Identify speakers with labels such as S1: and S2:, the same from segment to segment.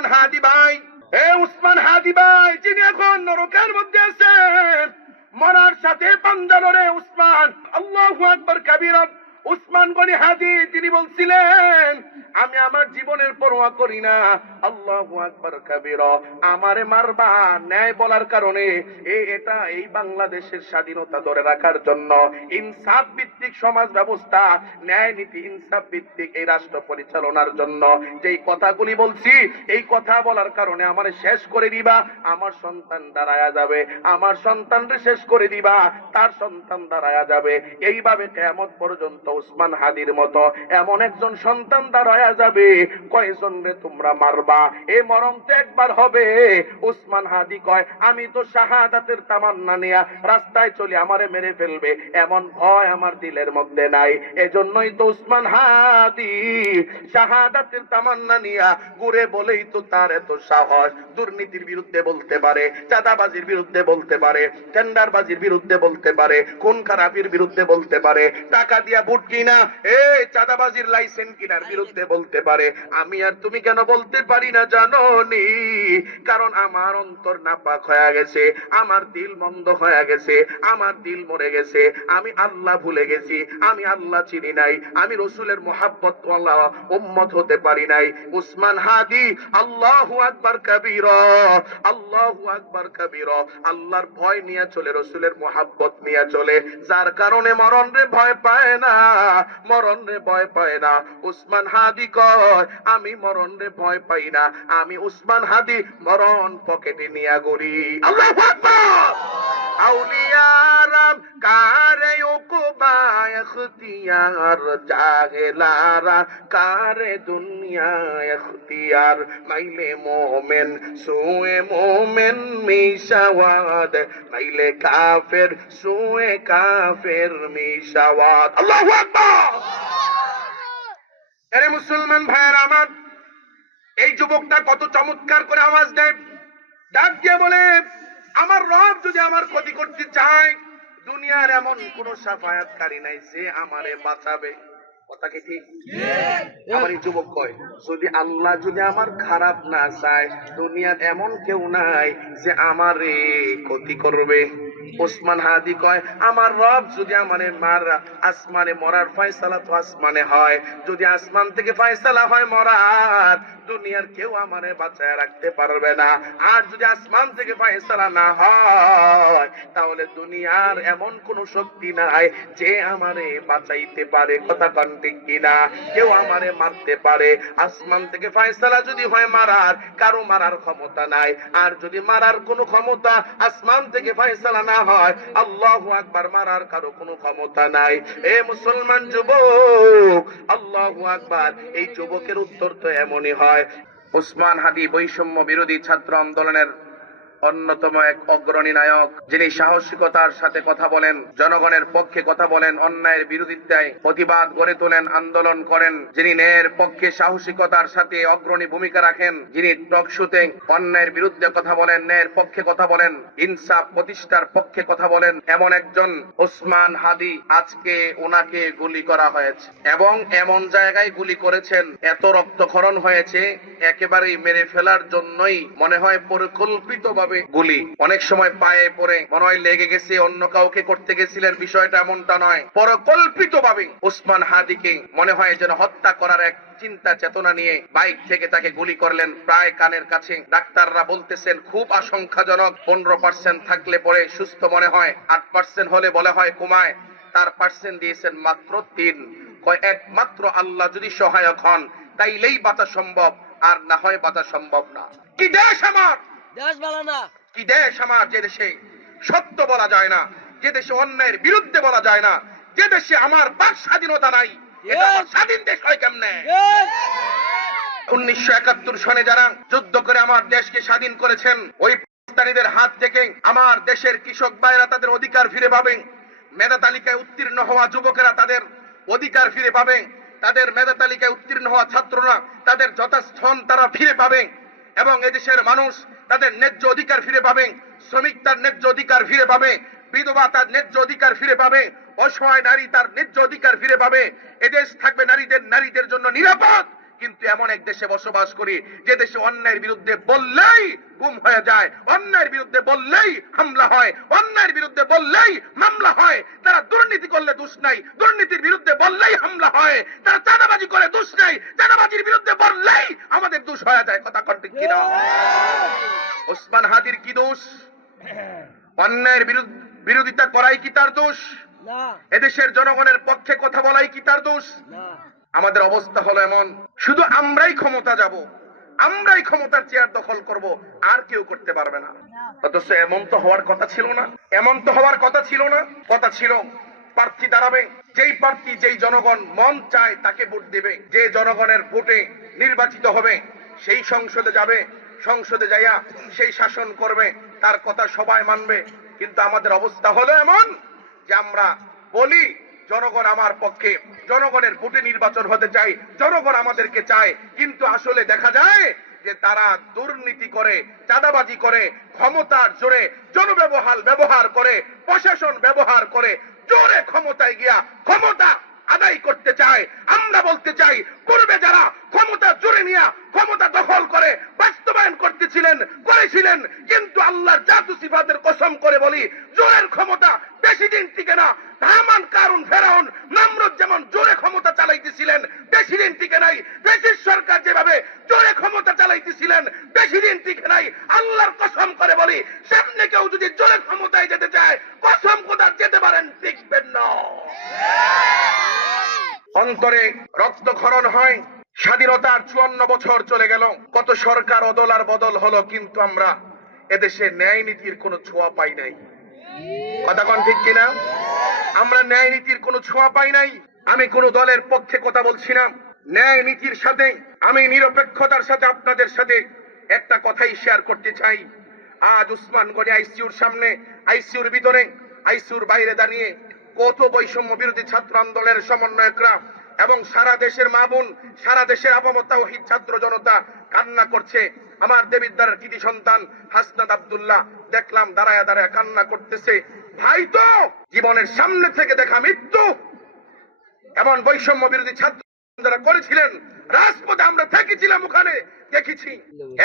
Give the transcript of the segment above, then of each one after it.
S1: উসমান হাদি ভাই। এ উসমান হাদি ভাই, যিনি এখন নরকের মধ্যে আছেন, মরার সাথে পাঞ্জালরে উসমান, আল্লাহ আকবর কাবিরব উসমান গনি হাদি, তিনি বলছিলেন, আমি আমার জীবনের পরোয়া করি না আল্লাহু আকবার কাবীরা। আমারে মারবা, ন্যায় বলার কারণে। এ, এটা এই বাংলাদেশের স্বাধীনতা ধরে রাখার জন্য। ইনসাফ ভিত্তিক সমাজ ব্যবস্থা, ন্যায় নীতি, ইনসাফ ভিত্তিক এই রাষ্ট্র পরিচালনার জন্য। যেই কথাগুলি বলছি, এই কথা বলার কারণে আমার শেষ করে দিবা, আমার সন্তান দাঁড়ায়া যাবে। আমার সন্তানকে শেষ করে দিবা, তার সন্তান দাঁড়ায়া যাবে। এইভাবে কেমন পর্যন্ত উসমান হাদির মতো এমন একজন সন্তান দাঁড়ায়া যাবে কয়জন তোমরা মারবা? এ মরম তো একবার হবে। উসমান হাদি কয়, আমি তো শাহাদাতের তামান্না নিয়া, রাস্তায় চলে আমারে মেরে ফেলবে। এমন ভয় আমার দিলের মধ্যে নাই। এজন্যই তো উসমান হাদি শাহাদাতের তামান্না নিয়া। ঘুরে বলেই তো তার এত সাহস। দুর্নীতির বিরুদ্ধে বলতে পারে, চাঁদাবাজির বিরুদ্ধে বলতে পারে, টেন্ডারবাজির বিরুদ্ধে বলতে পারে, খুন খারাপির বিরুদ্ধে বলতে পারে, টাকা দিয়া বুট কিনা এ চাঁদাবাজির লাইসেন্স কিনার বিরুদ্ধে বলতে পারে। আমি আর তুমি কেন বলতে পারি না? জানো নি কারণ আমার অন্তর নাপাক হয়ে গেছে, আমার দিল মন্দ হয়ে গেছে, আমার দিল মরে গেছে, আমি আল্লাহ ভুলে গেছি, আমি আল্লাহ চিনি নাই, আমি রসুলের মোহাব্বত উম্মত হতে পারি নাই। উসমান হাদি, আল্লাহু আকবার কবির, আল্লাহু আকবার কবির, আল্লাহর ভয় নিয়ে চলে, রসুলের মোহাব্বত নিয়ে চলে। যার কারণে মরণ রে ভয় পায় না, মরণ রে ভয় পায় না। উসমান হাদি কয়, আমি মরণ রে ভয় পাই না। আমি উসমান হাদি মরণ পকেটে নিয়ে গড়ি। আল্লাহু আউলিয়ারাম কারে ইখতিয়ার জাহেলারা কারে দুনিয়া মাইলে মোমেন সুয়ে মোমেন মিশাওয়াদ। মাইলে কাফের সুয়ে কাফের মিশাওয়াদ। আল্লাহু আকবার! আরে মুসলমান ভাইয়ের আমার এই যুবকটা কত চমৎকার করে আওয়াজ দেয়। ডাক দিয়ে বলে আমার রব যদি আমার ক্ষতি করতে চায় দুনিয়ার এমন কোন সাফায়াতকারী নাই যে আমারে বাঁচাবে। কথা কি ঠিক? আমার এই যুবক কয় যদি আল্লাহ যদি আমার খারাপ না চায় দুনিয়ার এমন কেউ নাই যে আমারে ক্ষতি করবে। ওসমান হাদি কয়, আমার রব যদি আমারে মার, আসমানে মরার ফয়সালা তো আসমানে হয়। যদি আসমান থেকে ফয়সালা হয় মরার, দুনিয়ার কেউ আমারে বাঁচায় রাখতে পারবে না। আর যদি আসমান থেকে ফয়সালা না হয়, তাহলে দুনিয়ার এমন কোন শক্তি নাই যে আমারে বাঁচাইতে পারে। কথা কন ঠিক কিনা? কেউ আমারে মারতে পারে। আসমান থেকে ফয়সালা যদি হয় মারার, কারও মারার ক্ষমতা নাই। আর যদি মারার কোনো ক্ষমতা আসমান থেকে ফয়সালা না হয়, আল্লাহ আকবার মারার কারও কোনো ক্ষমতা নাই। এ মুসলমান যুবক, আল্লাহ আকবার, এই যুবকের উত্তর তো এমনই হয়। উসমান হাদি বৈষম্য বিরোধী ছাত্র আন্দোলনের অন্যতম এক অগ্রণী নায়ক, যিনি সাহসিকতার সাথে কথা বলেন, জনগণের পক্ষে কথা বলেন, অন্যায়ের বিরোধিতায় প্রতিবাদ গড়ে তোলেন, আন্দোলন করেন। যিনি ন্যায়ের পক্ষে সাহসিকতার সাথে অগ্রণী ভূমিকা রাখেন, যিনি টকশুতে অন্যায়ের বিরুদ্ধে কথা বলেন, ন্যায়ের পক্ষে কথা বলেন, ইনসাফ প্রতিষ্ঠার পক্ষে কথা বলেন, এমন একজন ওসমান হাদি আজকে ওনাকে গুলি করা হয়েছে। এবং এমন জায়গায় গুলি করেছেন, এত রক্তক্ষরণ হয়েছে, একেবারেই মেরে ফেলার জন্যই মনে হয় পরিকল্পিত ভাবে গুলি। অনেক সময় পায়ে পড়ে। মনে হয় লেগে গেছে, অন্য কাউকে করতে গেছিলেন। বিষয়টা এমনটা নয়। পরিকল্পিত ভাবে উসমান হাদিকে মনে হয় যেন হত্যা করার এক চিন্তা চেতনা নিয়ে বাইক থেকে তাকে গুলি করলেন প্রায় কানের কাছে। ডাক্তাররা বলতেছেন, খুব আশঙ্কাজনক, পনেরো পার্সেন্ট থাকলে পরে সুস্থ মনে হয়। আট পার্সেন্ট হলে বলে হয়, কমায়, তার পার্সেন্ট দিয়েছেন মাত্র তিন। একমাত্র আল্লাহ যদি সহায়ক হন, তাইলেই বাঁচা সম্ভব, আর না হয় বাঁচা সম্ভব না। কি দেশ আমার?
S2: দেশ ভালো না।
S1: কি দেশ আমার যে দেশে সত্য বলা যায় না যে দেশে অন্যায়ের বিরুদ্ধে বলা যায় না যে দেশে আমার বাক স্বাধীনতা নাই এটা আমার স্বাধীন দেশ হয় কেমনে? উনিশশো একাত্তর সনে যারা যুদ্ধ করে আমার দেশকে স্বাধীন করেছেন ওই পাকিস্তানিদের হাত থেকে আমার দেশের কৃষক ভাইরা তাদের অধিকার ফিরে পাবেন মেধা তালিকায় উত্তীর্ণ হওয়া যুবকেরা তাদের অধিকার ফিরে পাবে তাদের মেধা তালিকায় উত্তীর্ণ হওয়া ছাত্ররা তাদের যথাস্থান তারা ফিরে পাবে। এবং এদেশের মানুষ তাদের ন্যায্য অধিকার ফিরে পাবে, শ্রমিক তার ন্যায্য অধিকার ফিরে পাবে, বিধবা তার ন্যায্য অধিকার ফিরে পাবে, অসহায় নারী তার ন্যায্য অধিকার ফিরে পাবে, এদেশ থাকবে নারীদের নারীদের জন্য নিরাপদ। কিন্তু এমন এক দেশে বসবাস করি, যে দেশে অন্যায়ের বিরুদ্ধে বললেই গুম হয়ে যায়, অন্যায়ের বিরুদ্ধে বললেই হামলা হয়, অন্যায়ের বিরুদ্ধে বললেই মামলা হয়। তারা দুর্নীতি করলে দোষ নাই, দুর্নীতির বিরুদ্ধে বললেই হামলা হয়। তারা চাঁদাবাজি করে দোষ নাই, চাঁদাবাজির বিরুদ্ধে বললেই আমাদের দোষ হয়ে যায়, কথা কণ্ঠে কিনা? ওসমান হাদির কি দোষ? অন্যায়ের বিরুদ্ধ- বিরোধিতা করাই কি তার দোষ? এদেশের জনগণের পক্ষে কথা বলাই কি তার দোষ? আমাদের অবস্থা হলো এমন। শুধু আমরাই ক্ষমতা যাব আমরাই ক্ষমতার চেয়ার দখল করব আর কেউ করতে পারবে না। অথচ এমন তো হওয়ার কথা ছিল না। এমন তো হওয়ার কথা ছিল না। কথা ছিল প্রার্থী দাঁড়াবে। যেই প্রার্থী যেই জনগণ মন চায় তাকে ভোট দেবে। যে জনগণের ভোটে নির্বাচিত হবে সেই সংসদে যাবে। সংসদে যাইয়া সেই শাসন করবে। তার কথা সবাই মানবে। কিন্তু আমাদের অবস্থা হলো এমন যে আমরা বলি, জনগণ আমার পক্ষে, জনগণের ভোটে নির্বাচন হতে চাই জনগণ আমাদেরকে চায়। কিন্তু আসলে দেখা যায় যে তারা দুর্নীতি করে, চাঁদাবাজি করে, ক্ষমতার জোরে, জনব্যবহার ব্যবহার করে, প্রশাসন ব্যবহার করে, জোরে ক্ষমতায় গিয়া ক্ষমতা আদায় করতে চায়। আমরা বলতে চাই পূর্বে যারা, ক্ষমতা জোরে নিয়ে ক্ষমতা দখল করে, বাস্তবায়ন করতেছিলেন, করেছিলেন। কিন্তু আল্লাহর জাতু সিফাতের কসম করে বলি, জোরের ক্ষমতা বেশি দিন টিকে না। হামান কারণ ফেরাউন, নামরুদ যেমন জোরে ক্ষমতা চালাইতেছিলেন, বেশি দিন টিকে নাই। ব্রিটিশ সরকার যেভাবে জোরে ক্ষমতা চালাইতেছিলেন, বেশি দিন টিকে নাই। আল্লাহর কসম করে বলি, সামনে কেউ যদি জোরে ক্ষমতায় যেতে চায়, কসম কোথা যেতে পারেন টিকবেন না। অন্তরে রক্তক্ষরণ হয়, স্বাধীনতার চুয়ান্ন বছর চলে গেল। কত সরকার অদল আর বদল হলো, কিন্তু আমরা এদেশে ন্যায় নীতির কোনো ছোঁয়া পাই নাই। কথা ঠিক কিনা? আমরা ন্যায় নীতির কোনো ছোঁয়া পাই নাই। আমি কোন দলের পক্ষে কথা বলছি না। ন্যায় নীতির সাথে, আমি নিরপেক্ষতার সাথে আপনাদের সাথে একটা কথাই শেয়ার করতে চাই। আজ উসমান গনি আইসিউর সামনে, আইসিউর ভিতরে, আইসিউর বাইরে দাঁড়িয়ে কত বৈষম্য বিরোধী ছাত্র আন্দোলনের সমন্বয়করা এবং সারা দেশের মা বোন, সারা দেশের আপামতা ও ছাত্র জনতা কান্না করছে। আমার দেবিদ্দারের কৃতি সন্তান হাসনাদ আব্দুল্লাহ দেখলাম, দাঁড়ায় দাঁড়ায় কান্না করতেছে। ভাই তো জীবনের সামনে থেকে দেখা মৃত্যু। এমন বৈষম্য বিরোধী ছাত্র যারা করেছিলেন, রাজপথে আমরা থেকেছিলাম ওখানে, দেখেছি।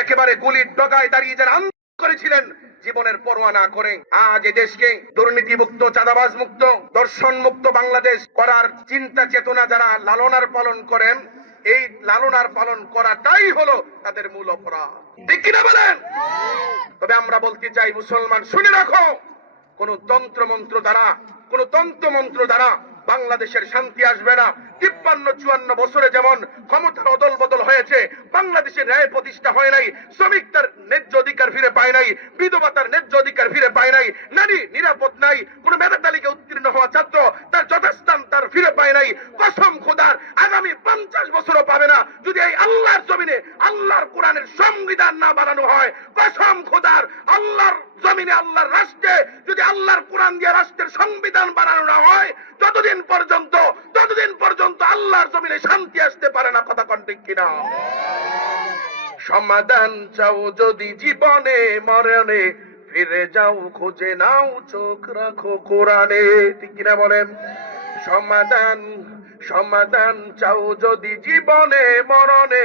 S1: একেবারে গুলির ডগায় দাঁড়িয়ে যারা আন্দোলন করেছিলেন, জীবনের পরোয়া না করে আজ দেশকে দুর্নীতি মুক্ত চাঁদাবাজ মুক্ত দর্শন মুক্ত বাংলাদেশ করার চিন্তা চেতনা যারা লালনার পালন করেন এই লালনার পালন করাটাই হলো তাদের মূল অপরাধ। ঠিক কিনা বলেন? তবে আমরা বলতে চাই, মুসলমান, শুনে রাখো, কোন তন্ত্র মন্ত্র দ্বারা, কোন তন্ত্র মন্ত্র দ্বারা বাংলাদেশের শান্তি আসবে না। তিপ্পান্ন, চুয়ান্ন বছরে যেমন ক্ষমতার অদল বদল হয়েছে, বাংলাদেশের ন্যায় প্রতিষ্ঠা হয় নাই শ্রমিক তার ন্যায্য অধিকার ফিরে পায় নাই বিধবা তার ন্যায্য অধিকার ফিরে পায় নাই, নারী নিরাপদ নাই, কোন মেধা তালিকা উত্তীর্ণ হওয়া ছাত্র তার যথাস্থান তার ফিরে পায় নাই, কসম খোদার আগামী পঞ্চাশ বছরও পাবে না। যদি এই আল্লাহর জমিনে আল্লাহর কোরআনের সংবিধান না বানানো হয়, কসম খোদার আল্লাহর জমিনে আল্লাহর রাষ্ট্রে, যদি আল্লাহর কোরআন দিয়ে রাষ্ট্রের সংবিধান বানানো না হয়, ততদিন পর্যন্ত ততদিন পর্যন্ত আল্লাহর জমিনে শান্তি আসতে পারে না, কথা কন্টিক কিনা? সমাধান চাও যদি জীবনে, মরণে, ফিরে যাও, খুঁজে নাও, চোখ রাখো কোরআনে, ঠিক কিনা বলেন? সমাধান সমাধান চাও যদি জীবনে, মরণে